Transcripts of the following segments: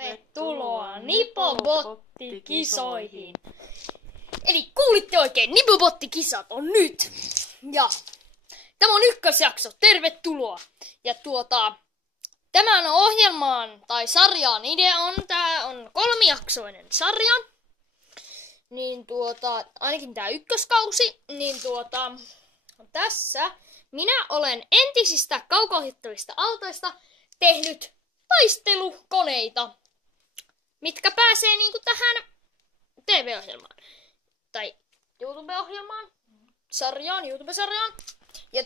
Tervetuloa Nipobotti-kisoihin! Eli kuulitte oikein, Nipobotti-kisat on nyt! Ja tämä on ykkösjakso, tervetuloa! Ja tämän ohjelmaan tai sarjaan idea on, tää on 3-jaksoinen sarja. Niin ainakin tää ykköskausi, niin tässä minä olen entisistä kauko-ohjattavista autoista tehnyt taistelukoneita, mitkä pääsee niinku tähän TV-ohjelmaan tai YouTube-ohjelmaan, YouTube-sarjaan. Ja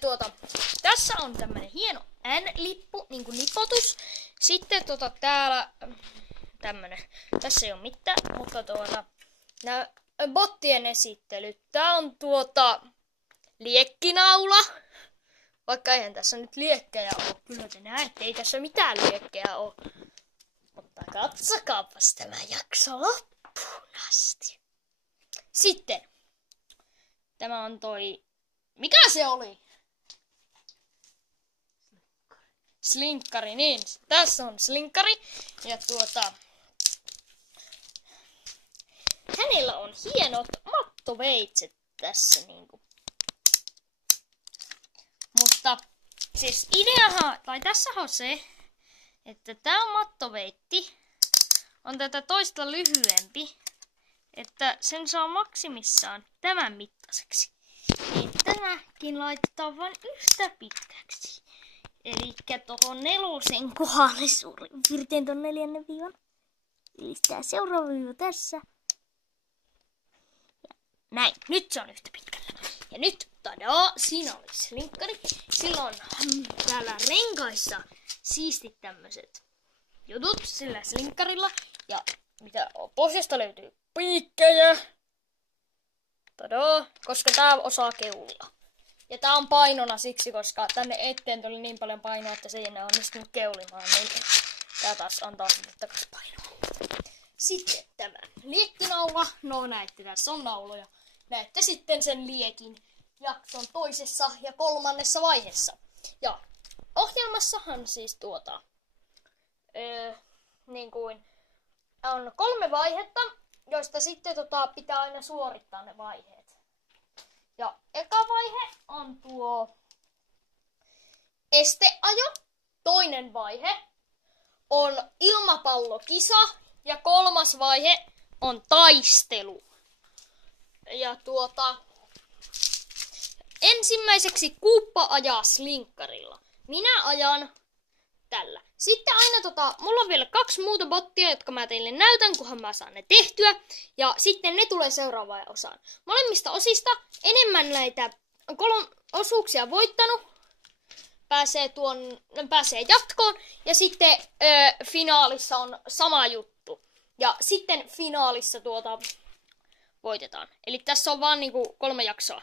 tässä on tämmönen hieno N-lippu, niinku nipotus. Sitten täällä tämmönen, tässä ei oo mitään, mutta nää bottien esittelyt. Tää on liekkinaula. Vaikka eihän tässä nyt liekkejä oo. Kyllä te näette, ei tässä mitään liekkejä oo. Mutta katsokaapas tämä jakso loppuun asti. Sitten. Tämä on mikä se oli? Slinkkari, niin. Tässä on slinkkari. Ja hänellä on hienot mattoveitset tässä niinku. Mutta siis ideahan, tai tässähän on se, että tää mattoveitti on tätä toista lyhyempi, että sen saa maksimissaan tämän mittaiseksi. Niin tämäkin laitetaan vain yhtä pitkäksi. Elikkä tohon 4 kohdalle suurin piirtein ton 4. viivan. Eli tää seuraava viiva tässä. Ja näin, nyt se on yhtä pitkällä. Ja nyt, tadaa, siinä oli slinkkari. Sillä on täällä renkaissa siistit tämmöset jutut sillä slinkkarilla. Ja mitä pohjasta löytyy piikkejä. Tadaa, koska tää osaa keulia. Ja tää on painona siksi, koska tänne eteen tuli niin paljon painoa, että se ei enää onnistunut keulimaan. Niin tää taas antaa sinne takas painoa. Sitten tämä liekkinaula. No näette, tässä on nauloja. Näette sitten sen liekin jakson 2. ja 3. vaiheessa. Ja ohjelmassahan siis niin kuin on 3 vaihetta, joista sitten pitää aina suorittaa ne vaiheet. Ja eka vaihe on esteajo, toinen vaihe on ilmapallokisa ja 3. vaihe on taistelu. Ja ensimmäiseksi Kuuppa ajaa slinkkarilla. Minä ajan tällä. Sitten aina mulla on vielä 2 muuta bottia, jotka mä teille näytän, kunhan mä saan ne tehtyä. Ja sitten ne tulee seuraavaan osaan. Molemmista osista enemmän näitä osuuksia voittanut pääsee jatkoon. Ja sitten finaalissa on sama juttu. Ja sitten finaalissa voitetaan. Eli tässä on vaan niinku 3 jaksoa.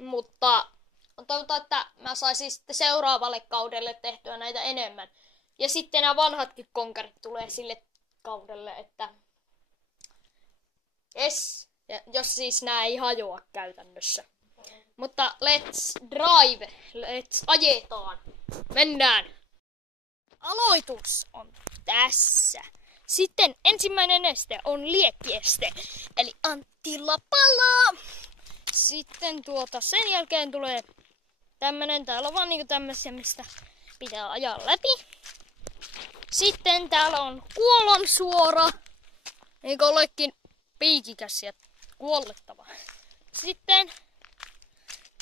Mutta toivotaan, että mä saisin sitten seuraavalle kaudelle tehtyä näitä enemmän. Ja sitten nämä vanhatkin konkarit tulee sille kaudelle, että jos siis nämä ei hajoa käytännössä. Mutta let's drive, let's ajetaan. Mennään. Aloitus on tässä. Sitten ensimmäinen este on liekkieste, eli Anttila palaa. Sitten sen jälkeen tulee tämmönen, täällä on vaan niinku tämmösiä, mistä pitää ajaa läpi. Sitten täällä on kuolonsuora, eikö olekin piikikäs ja kuollettava. Sitten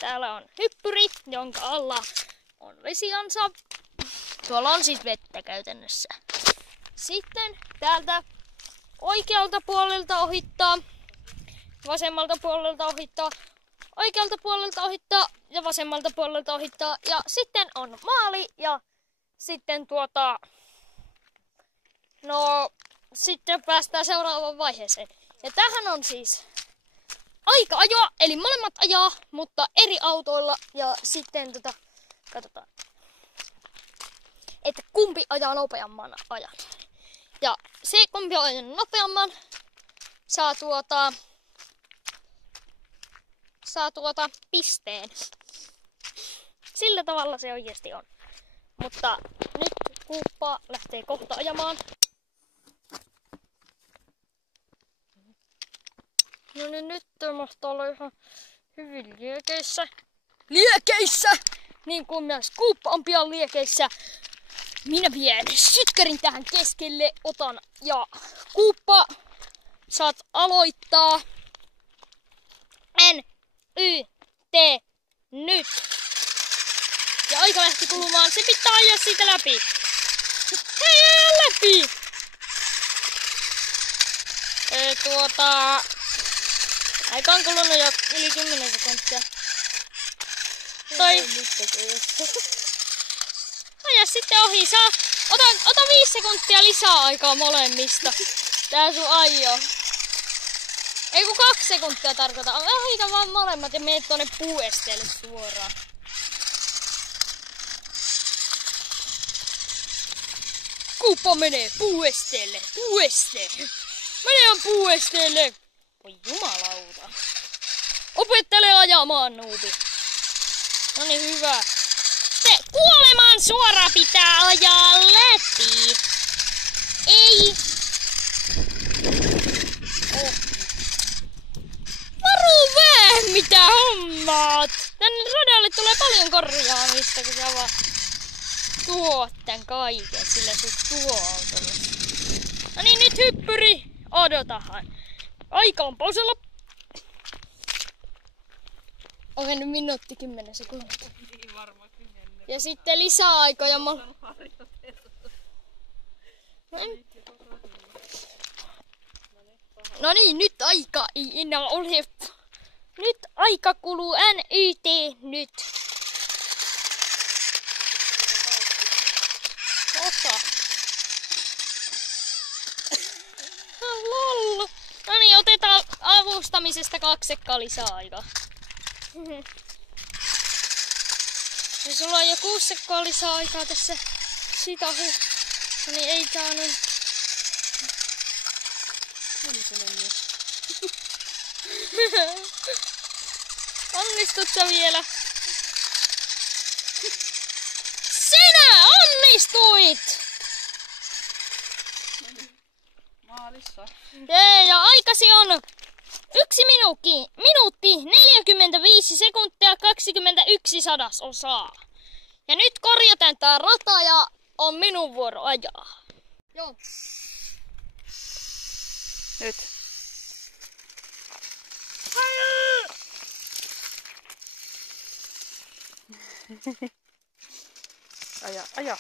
täällä on hyppyri, jonka alla on vesiansa. Tuolla on siis vettä käytännössä. Sitten täältä oikealta puolelta ohittaa, vasemmalta puolelta ohittaa, oikealta puolelta ohittaa ja vasemmalta puolelta ohittaa. Ja sitten on maali ja sitten sitten päästään seuraavaan vaiheeseen. Ja tämähän on siis aika ajoa, eli molemmat ajaa, mutta eri autoilla. Ja sitten katsotaan, että kumpi ajaa nopeamman ajan. Ja se kumpi ajaa nopeamman saa pisteen. Sillä tavalla se oikeasti on. Mutta nyt Kuuppaa lähtee kohta ajamaan. No niin, nyt mahtaa olla ihan hyvin liekeissä. Liekeissä! Niin kuin myös Kuuppa on pian liekeissä. Minä vien sytkärin tähän keskelle, otan ja Kuuppa, saat aloittaa. N-Y-T, nyt. Ja aika lähti kulumaan, se pitää ajaa siitä läpi. Hei, aja läpi! Aika on kulunut jo yli 10 sekuntia. Aja sitten ohi, ota 5 sekuntia lisää aikaa molemmista. Tää sun ajo. Ei kun 2 sekuntia tarkoita. Ohita vaan molemmat ja mene tonne puuesteelle suoraan. Kuuppa menee puuesteelle. Puueste. Mene puuesteelle. Voi jumalauta. Opettele ajamaan, nuubi. No niin, hyvä. Sitten kuolemaan suoraan pitää ajaa läpi. Ei. Oh. Varu vähän, mitä hommaat. Tänne radalle tulee paljon korjaamista, kun sä vaan tuot tän kaiken sillä sun tuo-autolla. No niin, nyt hyppyri. Odotahan. Aika on pausella. Onko nyt minuutti 10 sekuntia? Niin varmaan 10. Ja sitten lisäaikoja. No niin, nyt aika ei enää ole. Nyt aika kuluu NYT nyt. Osa. Lol. No niin, otetaan avustamisesta 2 sekkaa lisäaikaa. Ja sulla on jo 6 sekkaa lisäaikaa tässä. Siitä ohi. No niin, ei tää noin. Onnistut sä vielä? Sinä onnistuit! Maalissa. Ja aikasi on 1 minuutti 45 sekuntia 21 sadasosaa. Ja nyt korjataan tää rata ja on minun vuoro ajaa. Joo. Nyt. Aja.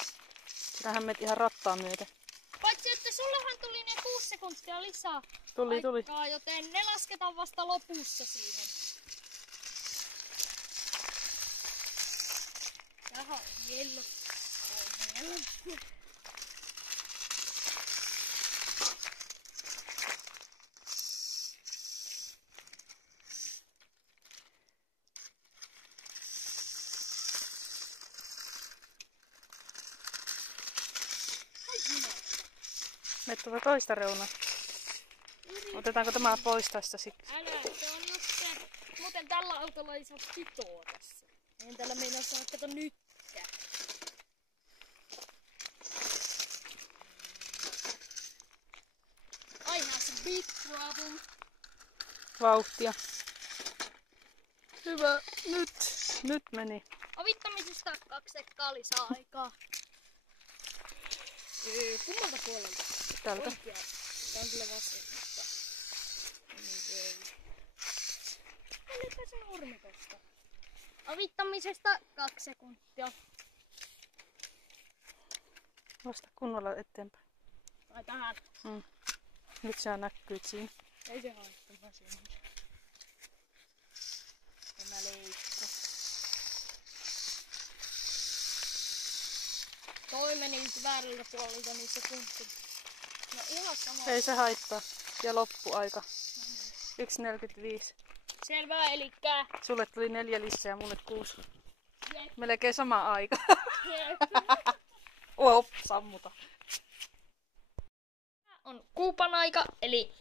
Sinähän menet ihan rattaa myöten. Paitsi että sullehan tuli ne 6 sekuntia lisää Tuli. aikaa, joten ne lasketaan vasta lopussa siihen. Jaha, jello. Menet tuota toista reunaa. Otetaanko tämä pois tästä sitten? Älä, se on just se. Muuten tällä autolla ei saa pitoa tässä. En tällä meinaa saa kato nytkään. I have a big problem. Vauhtia. Hyvä. Nyt meni. Ovittamisesta 2 sekkaa lisää aikaa. Kummalta puolelta? Tältä. Oikea. Tää on kyllä vasemmasta. Niin. Menipä se nurmi tosta. Ovittamisesta 2 sekuntia. Vasta kunnolla eteenpäin. Ai tähän. Nyt sä näkyy siinä. Ei se haittaa, mä siinä. Tämä leikko. Toi meni nyt väärältä puolelta niin sekuntia. No ihan sama. Ei se haittaa. Ja loppuaika. 1.45. Selvä, elikkä. Sulle tuli 4 lisää ja mulle 6. Jep. Melkein sama aika. Jep. Sammuta. On Kuupan aika, eli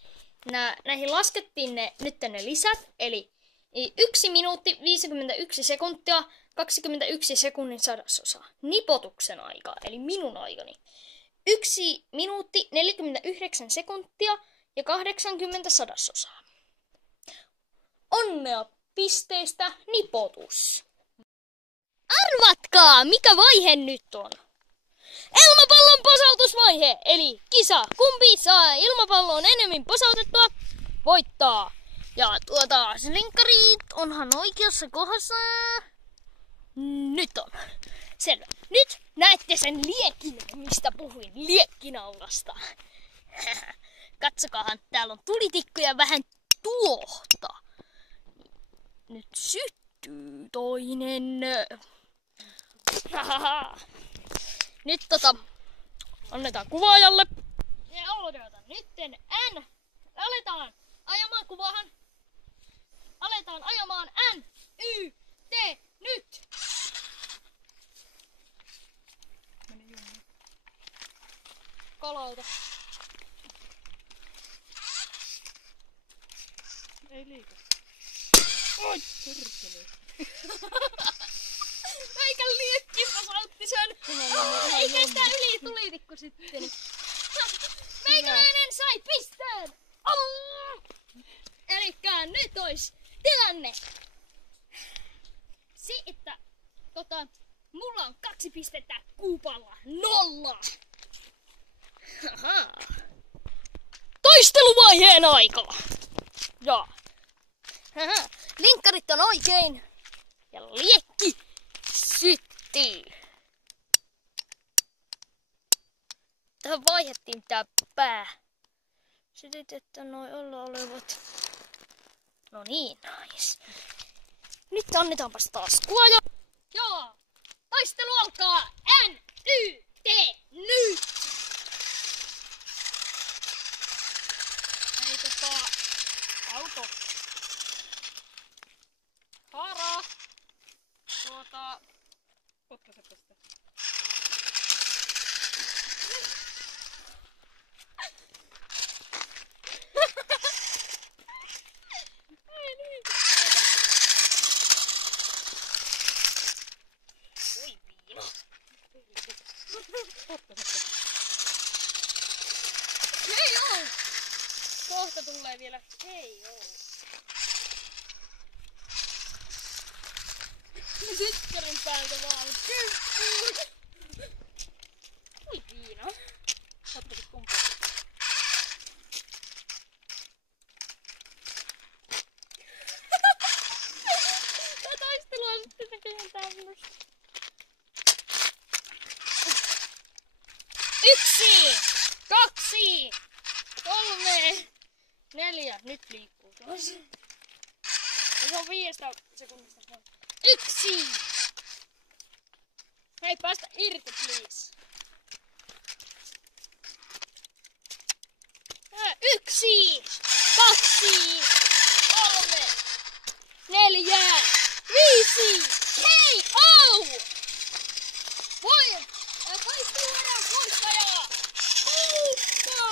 näihin laskettiin nyt ne lisät, eli 1 minuutti 51 sekuntia 21 sekunnin sadasosa. Nipotuksen aika, eli minun aikani. 1 minuutti 49 sekuntia ja 80 sadasosaa. Onnea pisteistä nipotus. Arvatkaa, mikä vaihe nyt on. Ilmapallon posautusvaihe, eli kisa. Kumpi saa ilmapallon enemmän posautettua, voittaa. Ja linkkarit onhan oikeassa kohdassa. Nyt on. Selvä. Nyt näette sen liekin, mistä puhuin. Liekkinaulasta. Katsokaahan, täällä on tulitikkuja vähän tuohta. Nyt syttyy toinen. Nyt annetaan kuvaajalle. Ja odotan nytten N. Aletaan ajamaan kuvaahan. Aletaan ajamaan N, Y, T, nyt. Kolauta. Ei liiku. Oi, perkele. Meikä liekki posautti sen. Ei kestä yli tulitikku sitten. Meikäläinen sai pisteen. Elikkä nyt ois tilanne. Se, että mulla on 2 pistettä, Kuupalla 0. Taisteluvaiheen aika. Ja. Linkkarit on oikein. Ja liekki syttii. Tähän vaihettiin tää pää. Sytytettä noi alla olevat. No niin, nice. Nyt annetaanpas taas kuoja. Joo. Taistelu alkaa. N, Y, T, nyt. Ei auto. Haara. Potkaisepä sitä. Hei oo! Kohta tulee vielä hei oo. Sykkärin päältä vaan. Ui viina. Ottakin kumpaa. Tää taistelu on sitten näköjään tämmöstä. 1, 2, 3, 4. Nyt liikkuu tuossa. Ja se on 5 sekunnista. 1. Hei, päästä irti, please. 1, 2, 3, 4, 5. Hei, au! Voi! Taisteluajan voittaja! Kuuppa!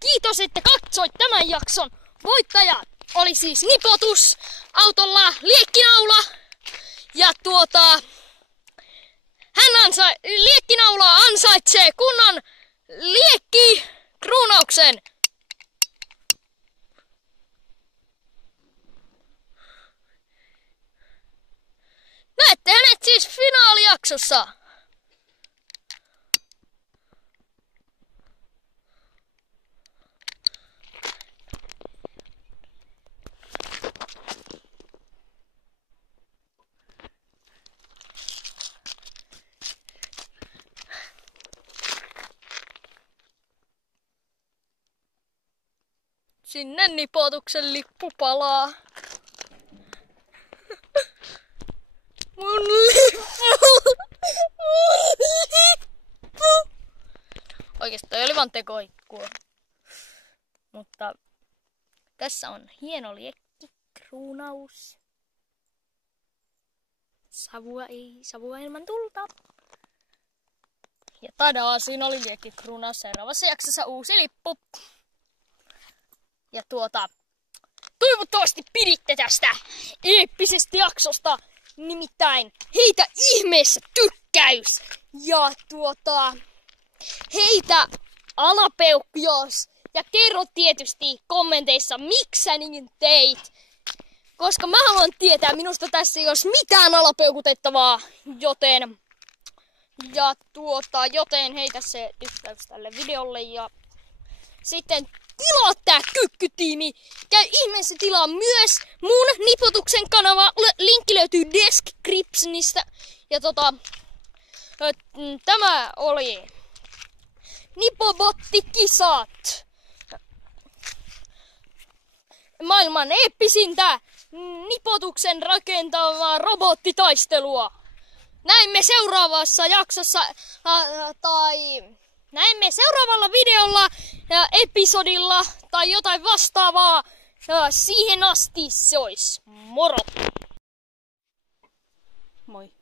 Kiitos, että katsoit tämän jakson. Voittaja oli siis Nipotus autolla liekkinaula. Ja liekkinaula ansaitsee kunnon liekkikruunauksen. Näette hänet siis finaalijaksossa. Sinne Nipotuksen lippu palaa. Mun lippu! Mun lippu! Oikeastaan toi oli vaan tekoikkua. Mutta tässä on hieno liekkikruunaus. Savua ilman tulta. Ja tadaa, siinä oli liekkikruunaus. Seuraavassa jaksossa uusi lippu. Ja toivottavasti piditte tästä eeppisestä jaksosta. Nimittäin heitä ihmeessä tykkäys. Ja heitä alapeukku jos. Ja kerro tietysti kommenteissa, miksi sä niin teit. Koska mä haluan tietää, minusta tässä ei olisi mitään alapeukutettavaa, joten heitä se tykkäys tälle videolle ja sitten tilaa tää kykkytiimi. Käy ihmeessä tilaa myös mun Nipotuksen kanava, linkki löytyy descriptionista. Ja tämä oli Nipobottikisat. Maailman eeppisintä Nipotuksen rakentavaa robottitaistelua. Näemme seuraavassa jaksossa, näemme seuraavalla videolla, episodilla tai jotain vastaavaa. Siihen asti se olisi moro! Moi.